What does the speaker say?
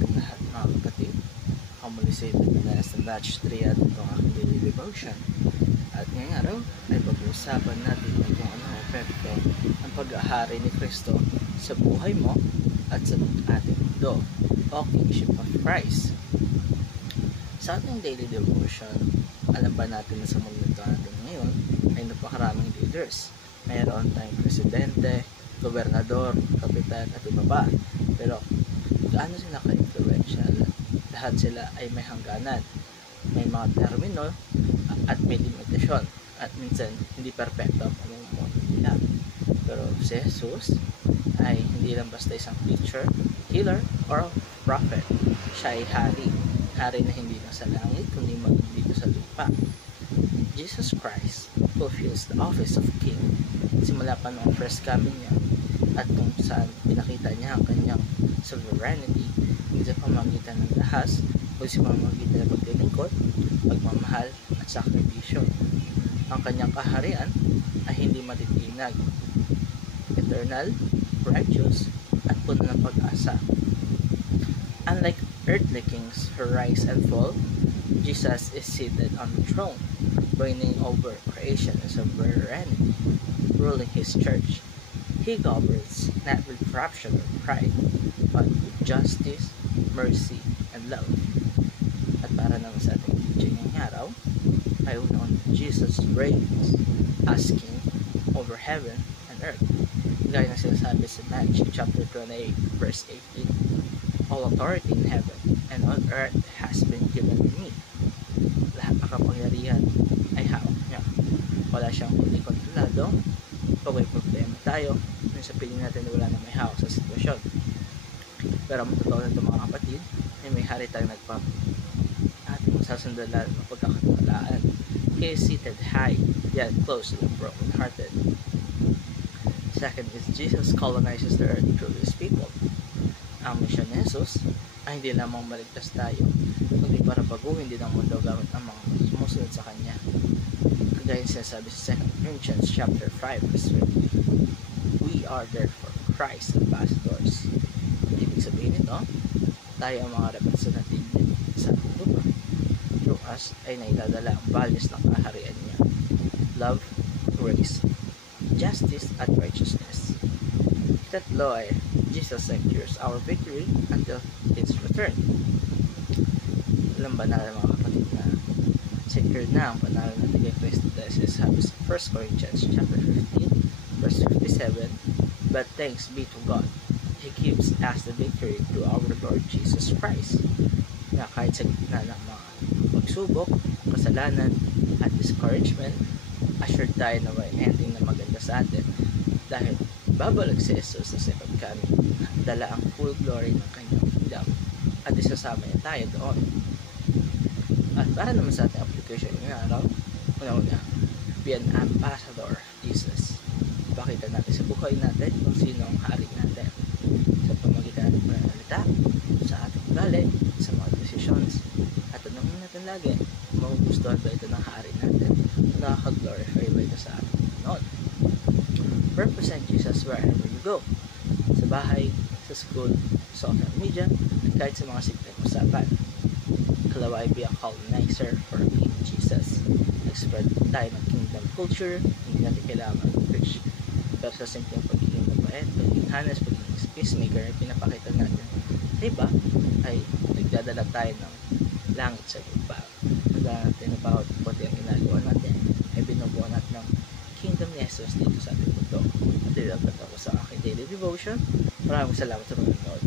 ating lahat mga kapatid. Ako muli si Pinas ng Batch 3 at itong aking daily devotion. At ngayong araw ay pag-uusapan natin kung anong epekto ng pag-ahari ni Kristo sa buhay mo at sa ating mundo o Kingship of Christ. Sa ating daily devotion, alam ba natin na sa mundo natin ngayon ay napakaraming leaders. Mayroon tayong presidente, gobernador, kapitan at iba pa. Pero gaano sila ka-influential? Lahat sila ay may hangganan, may mga termino at may limitasyon, at minsan hindi perfecto ang pamumuno nila. Pero si Jesus ay hindi lang basta isang teacher, healer, or prophet. Siya ay hari na hindi lang sa langit kundi maging dito sa lupa. Jesus Christ fulfills the office of king simula pa noong first coming niya, at kung saan pinakita niya ang kanyang sovereignty hindi sa pamamagitan ng lahas o sa pamamagitan ng paglilingkod, pagmamahal at sakripisyo. Ang kanyang kaharian ay hindi matitinag, eternal, righteous at puno ng pag-asa. Unlike earthly kings who rise and fall, Jesus is seated on the throne, reigning over creation and sovereignty, ruling his church. He governs not with corruption or pride, but with justice, mercy, and love. At para naman sa ating teaching ngayong araw, ay unaon Jesus reigns as King over heaven and earth. Gaya na sinasabi sa Matthew chapter 28, verse 18, all authority in heaven and on earth has been given to me. Lahat ng kapangyarihan ay hawak niya. Wala siyang hindi kontrolado. Pag may problema tayo, sabihin natin na wala na may hawak sa sitwasyon. Pero ang totoo na ito mga kapatid, ay may hari tayong ating masasundan ng pagkakatalaan. He is seated high, yet close to the broken-hearted. Second is Jesus colonizes the earth through his people. Ang misyon ni Jesus ay hindi lamang maligtas tayo, kundi para baguhin din ang mundo gamit ang mga sumusunod sa kanya. Kagaya sinasabi sa 2 Corinthians chapter 5 verse 20. We are therefore Christ's ambassadors. Ibig sabihin nito, tayo ang mga representative sa lupa. Through us ay naidadala ang values ng kaharian niya: love, grace, justice, at righteousness. Tatlo ay Jesus secures our victory until his return. Alam ba natin mga kapatid na secure na ang panalo natin kay Kristo dahil sabi sa 1 Corinthians chapter 15 verse 57, but thanks be to God, He gives us the victory through our Lord Jesus Christ. Na kahit sa gitna ng mga pagsubok, kasalanan, at discouragement, assured tayo na may ending na maganda sa atin dahil babalik si Jesus sa second coming, dala ang full glory ng kanyang kingdom at isasama niya tayo doon. At para naman sa ating application ngayong araw, una-una, be an ambassador of Jesus. Ipakita natin sa buhay natin kung sino ang hari natin sa pamamagitan ng pananalita, sa ating ugali, sa mga decisions, at tanongin natin lagi, magugustuhan ba ito ng hari natin o nakaka-glorify ba ito sa ating Panginoon. Represent Jesus wherever you go, sa bahay, sa school, sa social media, at kahit sa mga simpleng usapan. Kalaway, be a colonizer for King Jesus. Nag-spread tayo ng kingdom culture, hindi natin kailangan mag-preach. Pero sa simpleng pagiging mabait, pagiging honest, pagiging peacemaker na pinapakita natin, diba, ay nagdadala tayo ng langit sa lupa. Nagdadala natin na bawat puti ang ginagawa natin ay binubuo natin ng kingdom ni Jesus dito sa ating mundo. At dito ako sa aking daily devotion. Maraming salamat sa panonood.